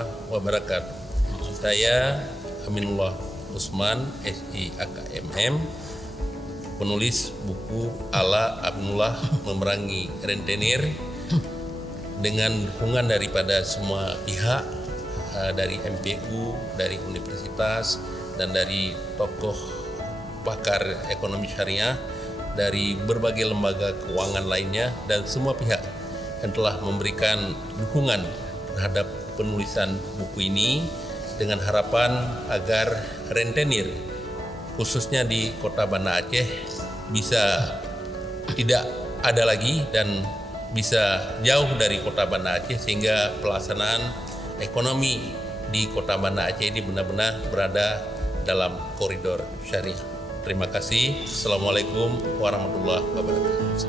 warahmatullahi wabarakatuh. Saya Aminullah Usman, SI AKMM, penulis buku Ala Abnullah Memerangi Rentenir, dengan dukungan daripada semua pihak, dari MPU, dari universitas, dan dari tokoh pakar ekonomi syariah, dari berbagai lembaga keuangan lainnya, dan semua pihak yang telah memberikan dukungan terhadap penulisan buku ini, dengan harapan agar rentenir khususnya di Kota Banda Aceh bisa tidak ada lagi dan bisa jauh dari Kota Banda Aceh, sehingga pelaksanaan ekonomi di Kota Banda Aceh ini benar-benar berada dalam koridor syariah. Terima kasih. Assalamualaikum warahmatullahi wabarakatuh.